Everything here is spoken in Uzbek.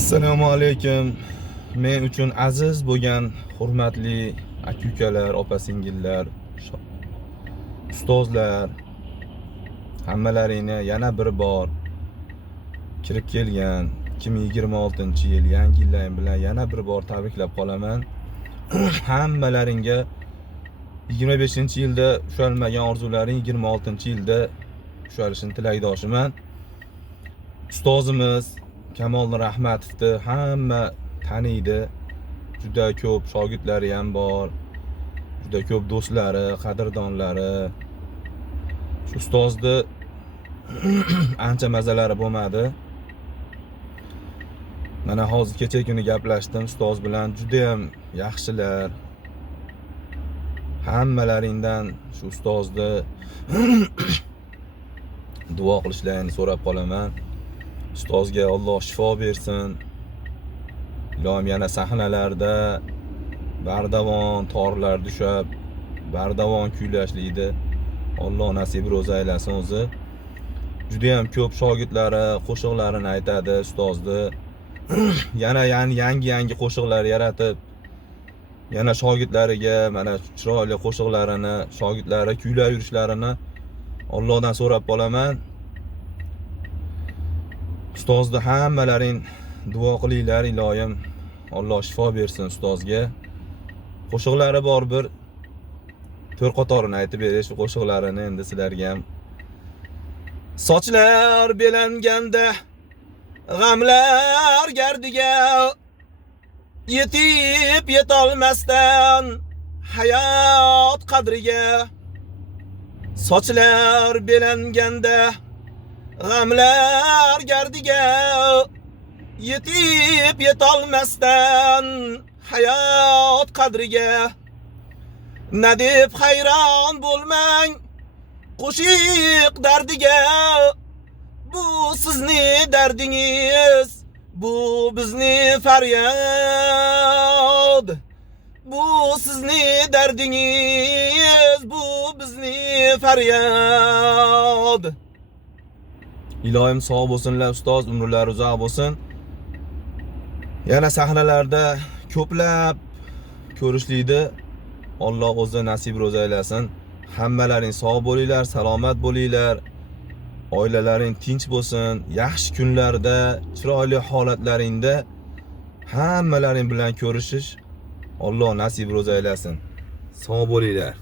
Assalomu alaykum. Men uchun aziz bo'lgan hurmatli aka-ukalar, opa-singillar, ustozlar, hammalaringni yana bir bor kirib kelgan 2026-yil yangi yillaring bilan yana bir bor tabriklab qolaman. Hammalaringga 25-yilda ushalmagan orzularing 26-yilda ushalishini tilakdoshiman. Ustozimiz Kamol Rahmatovni hamma taniydi. Juda ko'p shogirdlari ham bor. Juda ko'p do'stlari, qadrdonlari. Shu ustozni ancha mazalari bo'lmadi. Mana hozir kecha kuni gaplashdim ustoz bilan, juda ham yaxshilar. Hammalaringdan shu ustozni duo qilishlarini so'rab qolaman. Ustozga Alloh shifo bersin. Ilohim yana sahnalarda bardavon torlar tushab, bardavon kuylashlikda Alloh nasib ro'za aylasin o'zi. Juda ham ko'p shogirdlari qo'shiqlarini aytadi ustozni. Yana yangi qo'shiqlar yaratib, yana shogirdlariga mana chiroyli qo'shiqlarini, shogirdlari kuylab yurishlarini Allohdan so'rab qolaman. Ustozni hammalaring duo qilinglar, ilohim Alloh shifo bersin ustozga. Qo'shiqlari bor, bir to'rt qatorini aytib berish shu qo'shiqlarini endi sizlarga ham. Sochlar belanganda g'amlar gardiga yetib yetolmasdan hayot qadriga. Sochlar belanganda g'amlar gardiga yetib yetolmasdan hayot qadriga. Na deb hayron bo'lmang qo'shiq dardiga. Bu sizni dardingiz, bu bizni faryod. Bu sizni dardingiz, bu bizni faryod. Ilohim sog' bo'lsinlar ustoz, umrlari uzoq bo'lsin. Yana sahnalarda ko'plab ko'rishlikni Alloh o'zi nasib ro'za aylasin. Hammalaring sog' bo'linglar, salomat bo'linglar. Oilalaring tinch bo'lsin. Yaxshi kunlarda, chiroyli holatlaringda hammalaring bilan ko'rishish Alloh nasib ro'za aylasin. Sog' bo'linglar.